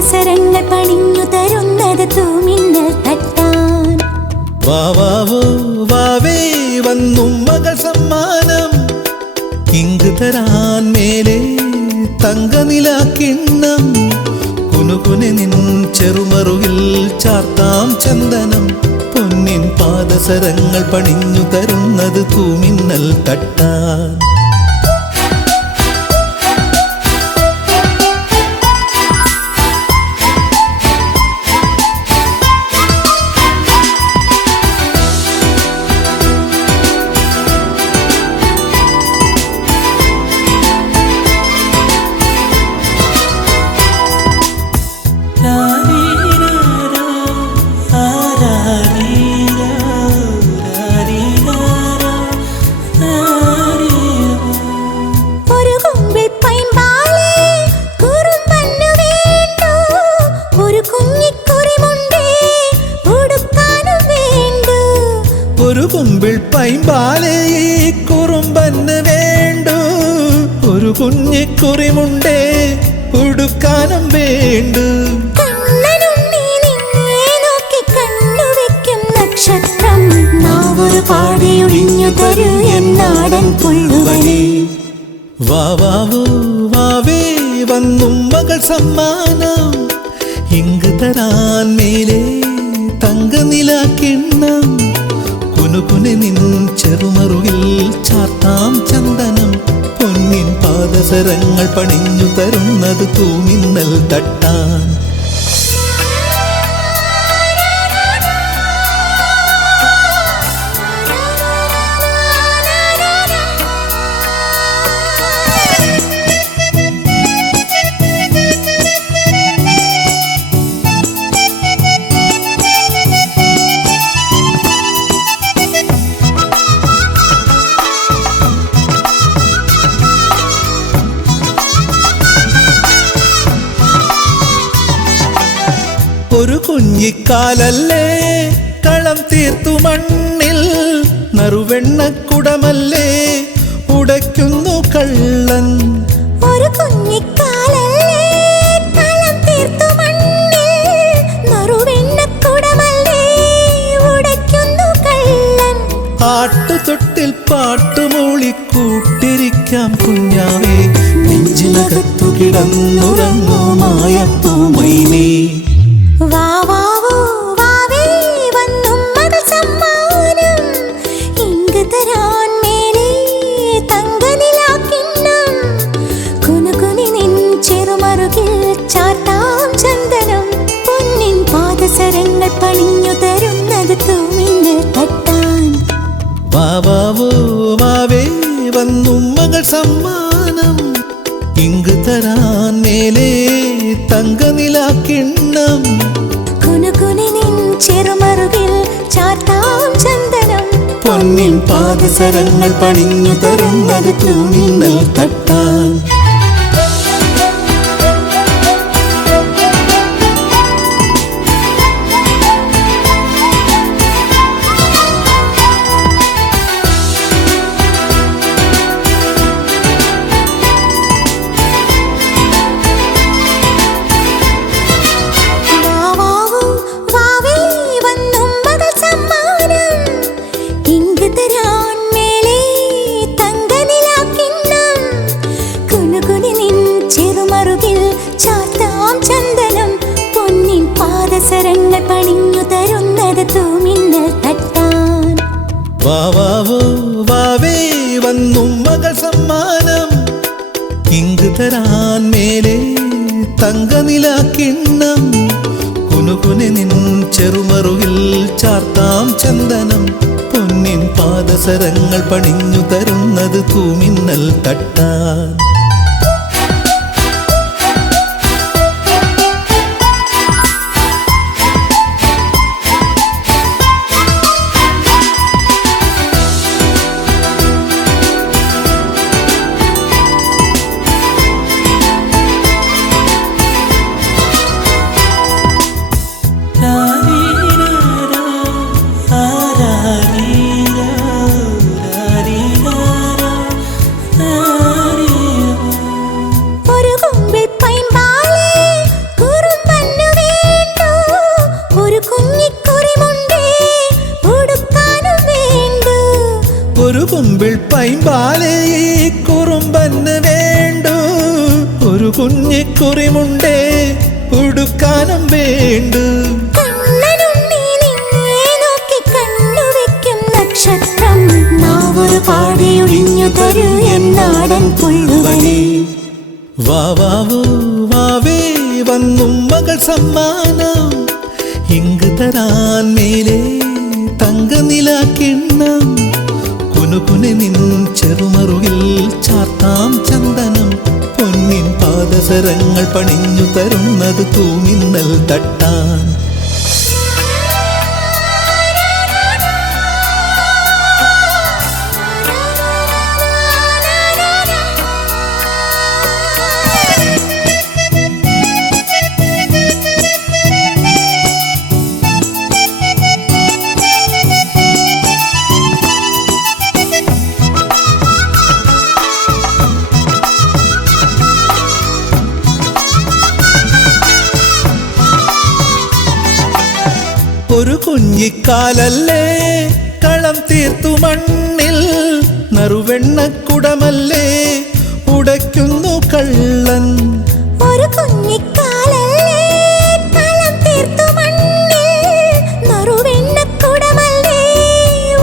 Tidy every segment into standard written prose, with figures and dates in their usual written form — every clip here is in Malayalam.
പാദസരങ്ങൾ പണിഞ്ഞു തരുന്നത് തൂമിന്നൽ തട്ടാൻ. വാവാവോ വാവേ വന്നും മകൾ സമ്മാനം, ഇങ്ക് തരാൻ മേലെ തങ്കനിലാക്കിണ്ണം. കുനുകുനെ നിൻ ചെറുമറുകിൽ ചാർത്താം ചന്ദനം, പൊന്നിൻ പാദസരങ്ങൾ പണിഞ്ഞു തരുന്നത് തൂമിന്നൽ തട്ടാൻ. ഒരു കുമ്പിൾ പൈമ്പാലേ കുറുമ്പന് വേണ്ടു, ഒരു കുഞ്ഞിക്കുറിമുണ്ടേ ഉടുക്കാനും വേണ്ടു. നക്ഷത്രം നാവൊരു പാടിയൊഴിഞ്ഞു തരൂ എന്നാടൻ പുള്ളുവനെ. വാവാവോ വാവേ വന്നും മകൾ സമ്മാനം, ഇങ്ക് തരാൻ മേലെ തങ്കനിലാക്കിണ്ണം. കുനുകുനെ നിൻ ചെറുമറുകിൽ ചാർത്താം ചന്ദനം, പൊന്നിൻ പാദസരങ്ങൾ പണിഞ്ഞു തരുന്നത് തൂമിന്നൽ തട്ടാൻ. ഒരു കുഞ്ഞിക്കാലല്ലേ കളം തീർത്തു മണ്ണിൽ, നറുവെണ്ണക്കുടമല്ലേ ഉടയ്ക്കുന്നു കള്ളൻ. ഒരു കുഞ്ഞിക്കാലല്ലേ കളം തീർത്തു മണ്ണിൽ, നറുവെണ്ണക്കുടമല്ലേ ഉടയ്ക്കുന്നു കള്ളൻ. ആട്ടുതൊട്ടിൽ പാട്ടുമൂളിക്കൂട്ടിരിക്കാം കുഞ്ഞാവേ, നെഞ്ചിനകത്തു കിടന്നുറങ്ങൂ മായപ്പൂമൈനേ. വാവാവോ വാവേ വന്നും മകൾ സമ്മാനം, ഇങ്ക് തരാൻ മേലെ തങ്കനിലാക്കിണ്ണം. കുനുകുനി നിൻ ചെറുമറുകിൽ ചാർത്താം ചന്ദനം, പൊന്നിൻ പാദസരങ്ങൾ പണിഞ്ഞു തരുന്നത് തൂമിന്നൽ തട്ടാൻ. വാവാവോ വാവേ വന്നും മകൾ സമ്മാനം, ഇങ്ക് തരാൻ മേലെ തങ്കനിലാക്കിണ്ണം. കുനുകുനി നിൻ ചെറുമറുകിൽ ചാർത്താം ചന്ദനം, പൊന്നിൻ പാദസരങ്ങൾ പണിഞ്ഞു തരുന്നത് തൂമിന്നൽ തട്ടാൻ. പാദസരങ്ങൾ പണിഞ്ഞു തരുന്നത് തൂമിന്നൽ തട്ടാൻ. വാവാവോ വാവേ വന്നും മകൾ സമ്മാനം, ഇങ്ക് തരാൻ മേലെ തങ്കനിലാക്കിണ്ണം. കുനുകുനെ നിൻ ചെറുമറുകിൽ ചാർത്താം ചന്ദനം, പൊന്നിൻ പാദസരങ്ങൾ പണിഞ്ഞു തരുന്നത് തൂമിന്നൽ തട്ടാൻ. കുറിമുണ്ടേ ഉടുക്കാനും വേണ്ടു. കണ്ണനുണ്ണി നിന്നെ നോക്കി കണ്ണുവെക്കും നക്ഷത്രം. നാവൊരു പാടിയൊഴിഞ്ഞു തരൂ എന്നാടൻ പുള്ളുവനെ. വാവാവോ വാവേ വന്നും മകൾ സമ്മാനം. ഇങ്ക് തരാൻ മേലെ തങ്കനിലാക്കിണ്ണം. കുനുകുനെ നിൻ ചെറുമറുകിൽ ചാർത്താം ചന്ദനം. പൊന്നിൻ പാദസരങ്ങൾ പണിഞ്ഞു തരുന്നത് തൂമിന്നൽ തട്ടാൻ. ഒരു കുഞ്ഞിക്കാലല്ലേ കളം തീർത്തു മണ്ണിൽ. നറുവെണ്ണക്കുടമല്ലേ ഉടയ്ക്കുന്നു കള്ളൻ. ഒരു കുഞ്ഞിക്കാലല്ലേ കളം തീർത്തു മണ്ണിൽ. നറുവെണ്ണക്കുടമല്ലേ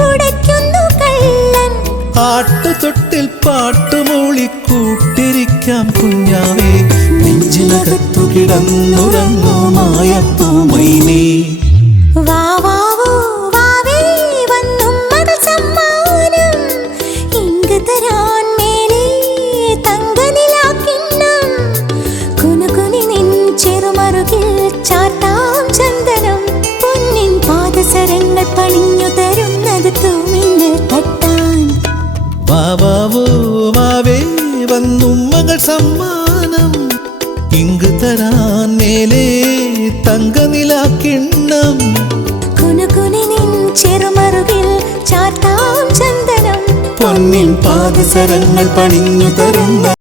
ഉടയ്ക്കുന്നു കള്ളൻ. ആട്ടുതൊട്ടിൽ പാട്ടുമൂളിക്കൂട്ടിരിക്കാം കുഞ്ഞാവേ. നെഞ്ചിനകത്തു കിടന്നുറങ്ങൂ മായപ്പൂമൈനേ. വാവാവോ വാവേ വന്നും മകൾ സമ്മാനം. ഇങ്ക് തരാൻ മേലെ തങ്കനിലാക്കിണ്ണം. കുനുകുനി നിൻ ചെറുമറുകിൽ ചാർത്താം ചന്ദനം. പൊന്നിൻ പാദസരങ്ങൾ പണിഞ്ഞു തരുന്നത് തൂമിന്നൽ തട്ടാൻ. വാവാവോ വാവേ വന്നും മകൾ സമ്മാനം. ഇങ്ക് തരാൻ മേലെ തങ്കനിലാക്കിണ്ണം. കുനുകുനി നിൻ ചെറുമറുകിൽ ചാർത്താം ചന്ദനം. പൊന്നിൻ പാദസരങ്ങൾ പണിഞ്ഞു തരുന്ന